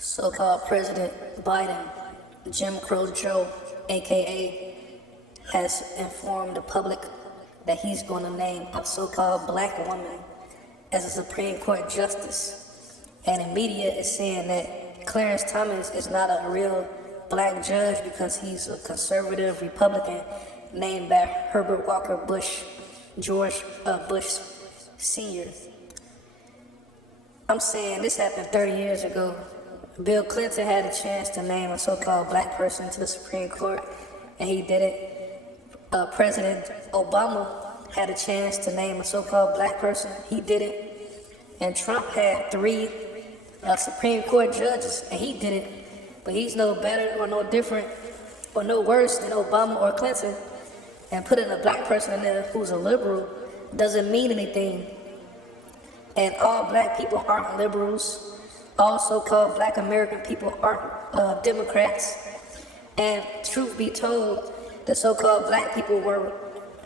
So-called President Biden, Jim Crow Joe, aka, has informed the public that he's going to name a so-called black woman as a Supreme Court justice. And the media is saying that Clarence Thomas is not a real black judge because he's a conservative Republican named by Herbert Walker Bush, George Bush Sr. I'm saying this happened 30 years ago. Bill Clinton had a chance to name a so-called black person to the Supreme Court, and he did it. President Obama had a chance to name a so-called black person. He did it. And Trump had 3 Supreme Court judges, and he did it. But he's no better or no different or no worse than Obama or Clinton. And putting a black person in there who's a liberal doesn't mean anything. And all black people aren't liberals. All so-called black American people aren't Democrats. And truth be told, the so-called black people were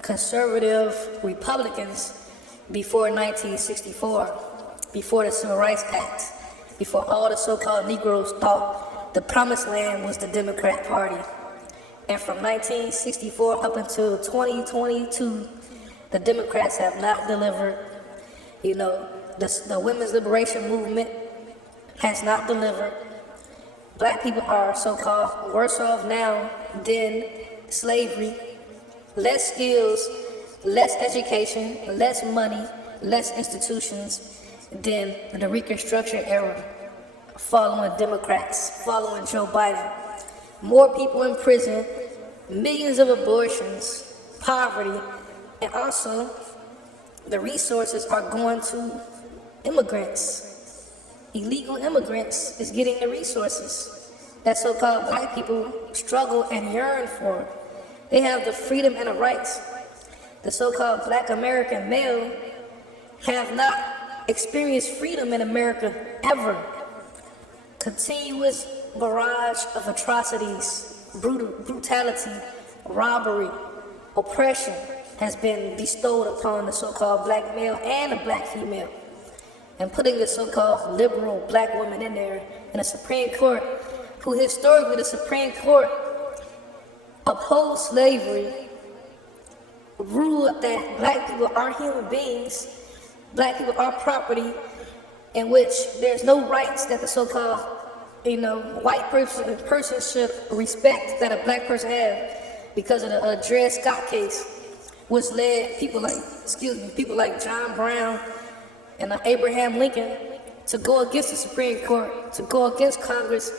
conservative Republicans before 1964, before the Civil Rights Act, before all the so-called Negroes thought the promised land was the Democrat Party. And from 1964 up until 2022, the Democrats have not delivered. You know, the women's liberation movement has not delivered. Black people are so-called worse off now than slavery. Less skills, less education, less money, less institutions than the Reconstruction era following Democrats, following Joe Biden. More people in prison, millions of abortions, poverty, and also the resources are going to immigrants. Illegal immigrants is getting the resources that so-called black people struggle and yearn for. They have the freedom and the rights. The so-called black American male have not experienced freedom in America ever. Continuous barrage of atrocities, brutality, robbery, oppression has been bestowed upon the so-called black male and the black female. And putting the so-called liberal black woman in there in the Supreme Court, who historically the Supreme Court upholds slavery, ruled that black people are human beings, black people are property, in which there's no rights that the so-called, white person should respect that a black person has, because of the Dred Scott case, which led people like John Brown and Abraham Lincoln to go against the Supreme Court, to go against Congress,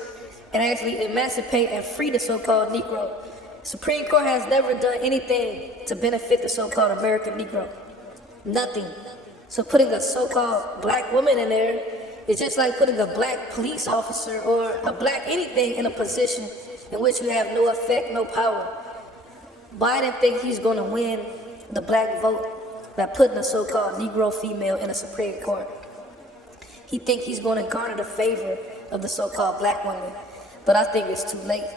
and actually emancipate and free the so-called Negro. Supreme Court has never done anything to benefit the so-called American Negro. Nothing. So putting a so-called black woman in there is just like putting a black police officer or a black anything in a position in which you have no effect, no power. Biden thinks he's going to win the black vote by putting a so-called Negro female in the Supreme Court. He thinks he's going to garner the favor of the so-called black woman, but I think it's too late.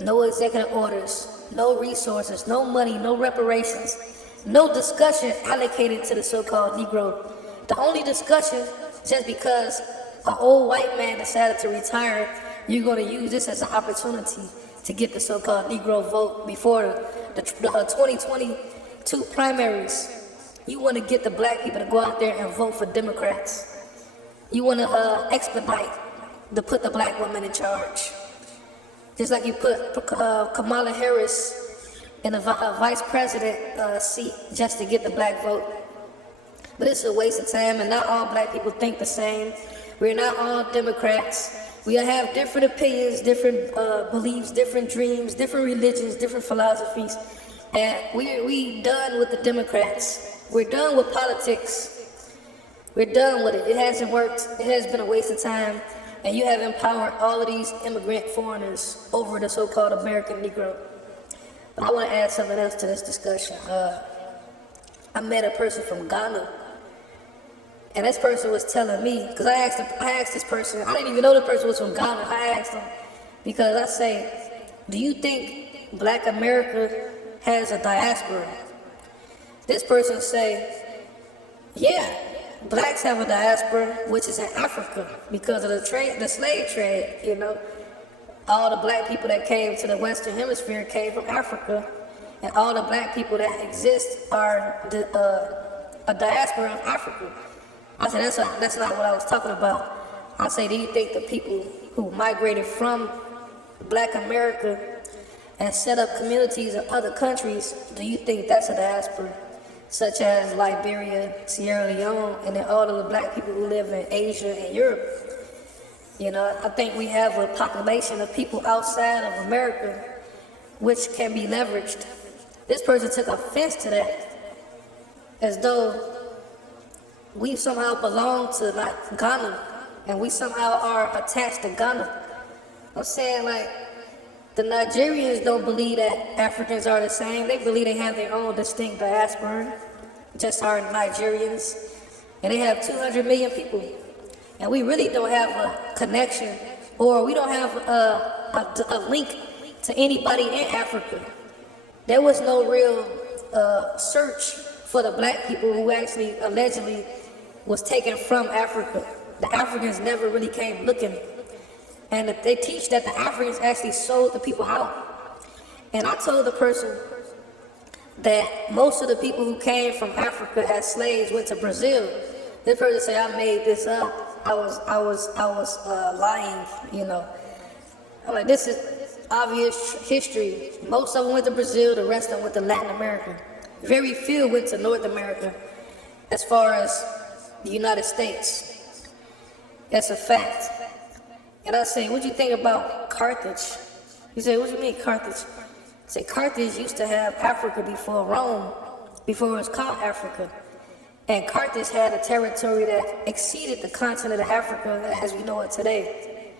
No executive orders, no resources, no money, no reparations, no discussion allocated to the so-called Negro. The only discussion, just because an old white man decided to retire, you're going to use this as an opportunity to get the so-called Negro vote before the 2022 primaries. You want to get the black people to go out there and vote for Democrats. You want to expedite to put the black woman in charge. Just like you put Kamala Harris in a vice president seat just to get the black vote. But it's a waste of time, and not all black people think the same. We're not all Democrats. We have different opinions, different beliefs, different dreams, different religions, different philosophies. And we done with the Democrats. We're done with politics. We're done with it. It hasn't worked. It has been a waste of time. And you have empowered all of these immigrant foreigners over the so-called American Negro. But I want to add something else to this discussion. I met a person from Ghana. And this person was telling me, because I asked this person, I didn't even know the person was from Ghana. I asked him, because I say, do you think black America has a diaspora? This person say, yeah, blacks have a diaspora, which is in Africa, because of the slave trade, you know. All the black people that came to the Western Hemisphere came from Africa, and all the black people that exist are a diaspora of Africa. I said, that's not what I was talking about. I say, do you think the people who migrated from Black America and set up communities in other countries, do you think that's a diaspora? Such as Liberia, Sierra Leone, and then all of the black people who live in Asia and Europe. You know, I think we have a population of people outside of America which can be leveraged. This person took offense to that, as though we somehow belong to like Ghana, and we somehow are attached to Ghana. I'm saying, like, the Nigerians don't believe that Africans are the same. They believe they have their own distinct diaspora, just our Nigerians. And they have 200 million people. And we really don't have a connection, or we don't have a link to anybody in Africa. There was no real search for the black people who actually allegedly was taken from Africa. The Africans never really came looking. And they teach that the Africans actually sold the people out. And I told the person that most of the people who came from Africa as slaves went to Brazil. This person said, I made this up. I was lying, you know. I'm like, this is obvious history. Most of them went to Brazil, the rest of them went to Latin America. Very few went to North America as far as the United States. That's a fact. And I say, what do you think about Carthage? You say, what do you mean Carthage? I say, Carthage used to have Africa before Rome, before it was called Africa. And Carthage had a territory that exceeded the continent of Africa as we know it today.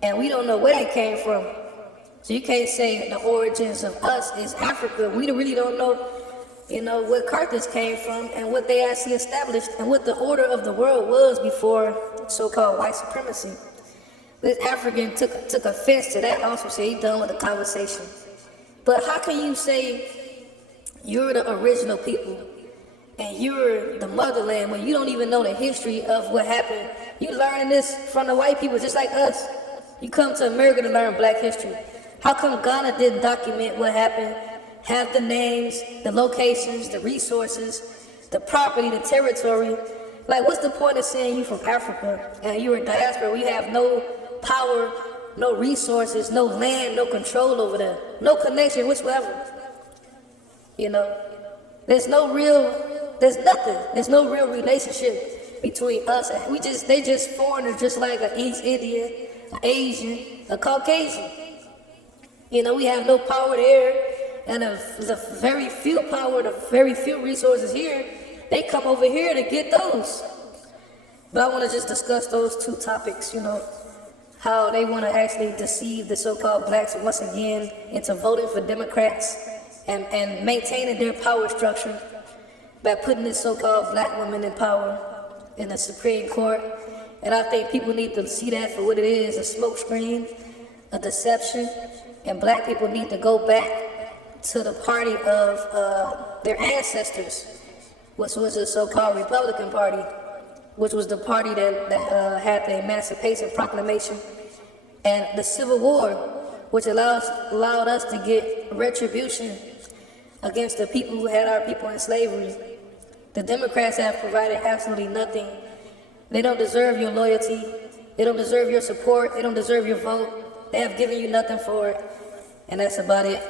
And we don't know where they came from. So you can't say the origins of us is Africa. We really don't know, you know, where Carthage came from and what they actually established and what the order of the world was before so-called white supremacy. This African took offense to that, also said he's done with the conversation. But how can you say you're the original people and you're the motherland when you don't even know the history of what happened? You learning this from the white people just like us. You come to America to learn black history. How come Ghana didn't document what happened, have the names, the locations, the resources, the property, the territory? Like, what's the point of saying you from Africa and you're a diaspora where you have no power, no resources, no land, no control over them, no connection whatsoever? You know, there's no real relationship between us. They just foreigners, just like an East Indian, an Asian, a Caucasian. You know, we have no power there, and the very few power, the very few resources here, they come over here to get those. But I want to just discuss those two topics, you know, how they want to actually deceive the so-called blacks once again into voting for Democrats and maintaining their power structure by putting this so-called black woman in power in the Supreme Court. And I think people need to see that for what it is, a smokescreen, a deception, and black people need to go back to the party of their ancestors, which was the so-called Republican Party, which was the party that had the Emancipation Proclamation and the Civil War, which allowed us to get retribution against the people who had our people in slavery. The Democrats have provided absolutely nothing. They don't deserve your loyalty. They don't deserve your support. They don't deserve your vote. They have given you nothing for it. And that's about it.